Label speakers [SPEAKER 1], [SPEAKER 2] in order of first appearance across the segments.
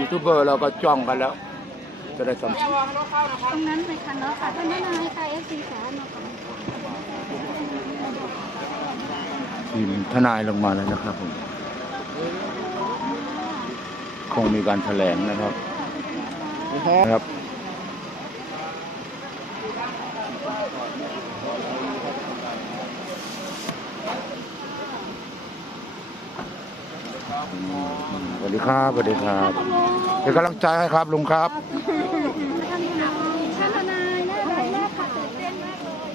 [SPEAKER 1] ยูทูบเบอร์เราก็จ้องกันแล้ว จะได้สัม
[SPEAKER 2] ตรงนั้นเลยค่ะเนาะค่ะท่านทนายค่ะเอฟซีสารเนาะค่ะ
[SPEAKER 1] ทีมทนายลงมาแล้วนะครับผมคงมีการแถลงนะครับนะครับ สวัสดีครับสวัสดีครับเป็นกำลังใจให้ครับลุงครับ
[SPEAKER 2] ท่านทนายท่านทนายน่ารักมากค่ะตื่นเต้นมากเลย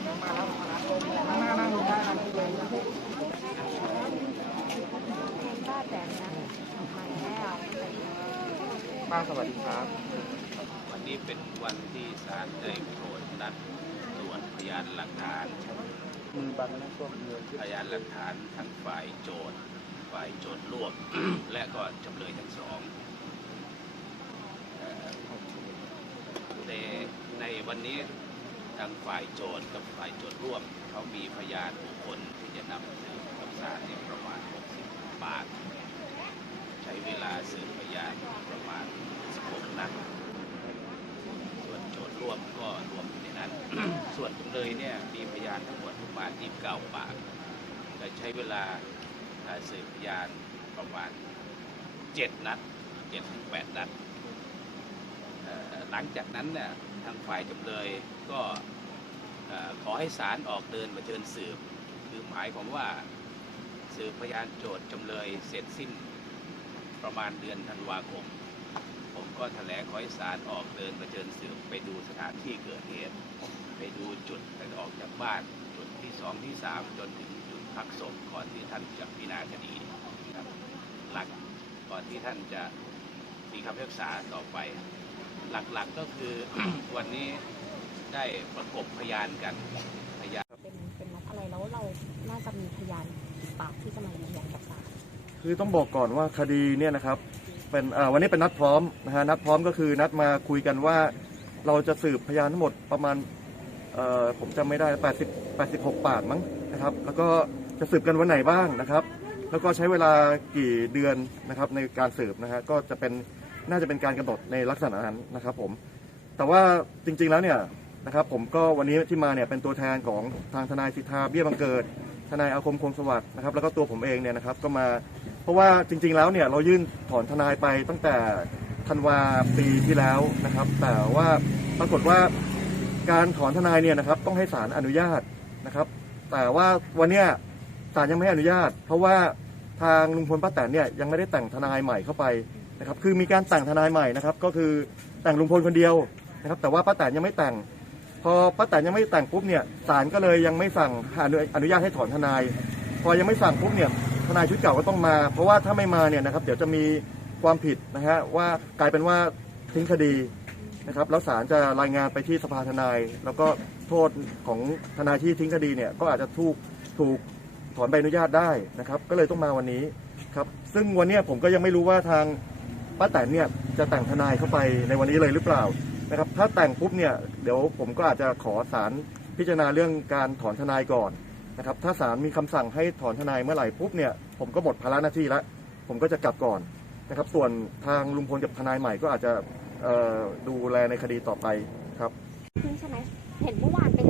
[SPEAKER 2] ป้าแตนนะมาแล้ว
[SPEAKER 3] ป้าสวัสดีครับ
[SPEAKER 4] วันนี้เป็นวันที่ศาลได้โปรดนัดตรวจพยานหลักฐาน
[SPEAKER 3] มือบังนะพวกมือ
[SPEAKER 4] พยานหลักฐานทั้งฝ่ายโจทย์ ฝ่ายโจทย์ร่วม และก็จำเลยทั้งสองในในวันนี้ทางฝ่ายโจทย์กับฝ่ายโจทย์ร่วม เขามีพยานบุคคลที่จะนำสืบกับศาลเนี่ยประมาณ 60 ปาก ใช้เวลาสืบพยานประมาณ 16 นัดส่วนโจทย์ร่วมก็รวมอยู่ในนั้น ส่วนจำเลยเนี่ยมีพยานทั้งหมดประมาณ 29 ปากและใช้เวลา สืบพยานประมาณ7นัด7ถึง8นัดหลังจากนั้นเนี่ยทางฝ่ายจำเลยก็ขอให้ศาลออกเดินมาเชิญสืบ คือหมายความว่าสืบพยานโจทย์จำเลยเสร็จสิ้นประมาณเดือนธันวาคม ผมก็แถลงขอให้ศาลออกเดินมาเชิญสืบไปดูสถานที่เกิดเหตุ ไปดูจุดแต่ออกจากบ้านจุดที่สองที่สามจนถึง พักศพก่อนที่ท่านจะพิจารณาคดีครับหลักก่อนที่ท่านจะมีคำพิพากษาต่อไป หลักๆก็คือ วันนี้ได้ประกบพยานกันพยาน
[SPEAKER 5] เป็นเป็นนัดอะไรแล้วเราน่าจะมีพยานกี่ปากที่จะมายืนยันกับศาล
[SPEAKER 3] คือต้องบอกก่อนว่าคดีเนี่ยนะครับเป็นอ่าวันนี้เป็นนัดพร้อมนะฮะนัดพร้อมก็คือนัดมาคุยกันว่าเราจะสืบพยานทั้งหมดประมาณเอ่อผมจำไม่ได้ 80 86 ปากมั้ง นะครับ แล้วก็จะสืบกันวันไหนบ้างนะครับ แล้วก็ใช้เวลากี่เดือนนะครับในการสืบนะฮะก็จะเป็นน่าจะเป็นการกำหนดในลักษณะนั้นนะครับ ผม แต่ว่าจริงๆแล้วเนี่ยนะครับ ผมก็วันนี้ที่มาเนี่ยเป็นตัวแทนของทางทนายสิทธาเบี้ยบังเกิด ทนายอาคมคงสวัสดิ์นะครับ แล้วก็ตัวผมเองเนี่ยนะครับ ก็มาเพราะว่าจริง ๆ แล้วเนี่ยเรายื่นถอนทนายไปตั้งแต่ธันวาปีที่แล้วนะครับ แต่ว่าปรากฏว่าการถอนทนายเนี่ยนะครับ ต้องให้ศาลอนุญาตนะครับ แต่ว่าวันเนี้ยศาลยังไม่ให้อนุญาต เพราะว่าทางลุงพลป้าแตนเนี่ยยังไม่ได้แต่งทนายใหม่เข้าไปนะครับคือมีการแต่งทนายใหม่นะครับก็คือแต่งลุงพลคนเดียวนะครับแต่ว่าป้าแตนยังไม่แต่ง พอป้าแตนยังไม่แต่งปุ๊บเนี่ยศาลก็เลยยังไม่สั่งอนุอนุญาตให้ถอนทนาย พอยังไม่สั่งปุ๊บเนี่ยทนายชุดเก่าก็ต้องมา เพราะว่าถ้าไม่มาเนี่ยนะครับเดี๋ยวจะมีความผิดนะฮะว่ากลายเป็นว่าทิ้งคดี นะครับแล้วศาลจะรายงานไปที่สภาทนาย แล้วก็โทษของทนายที่ทิ้งคดีเนี่ยก็อาจจะถูกถูกถอนใบอนุญาตได้นะครับ ก็เลยต้องมาวันนี้ครับซึ่งวันนี้ผมก็ยังไม่รู้ว่าทางป้าแตนเนี่ยจะแต่งทนายเข้าไปในวันนี้เลยหรือเปล่านะครับถ้าแต่งปุ๊บเนี่ยเดี๋ยวผมก็อาจจะขอศาลพิจารณาเรื่องการถอนทนายก่อนนะครับถ้าศาลมีคำสั่งให้ถอนทนายเมื่อไหร่ปุ๊บเนี่ยผมก็หมดภาระหน้าที่แล้วผมก็จะกลับก่อนนะครับส่วนทางลุงพลกับทนายใหม่ก็อาจจะ ดูแลในคดีต่อไปครับ
[SPEAKER 5] ขึ้นใช่ไหมเห็นเมื่อวานเป็
[SPEAKER 6] น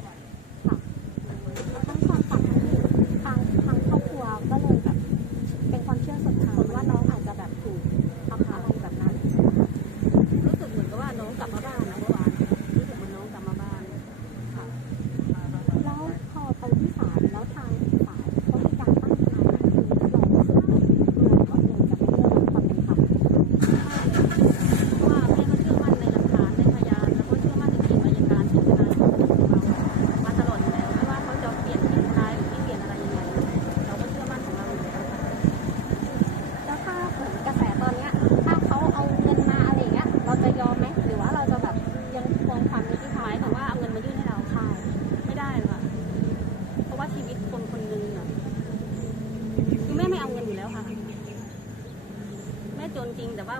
[SPEAKER 6] got like 新的吧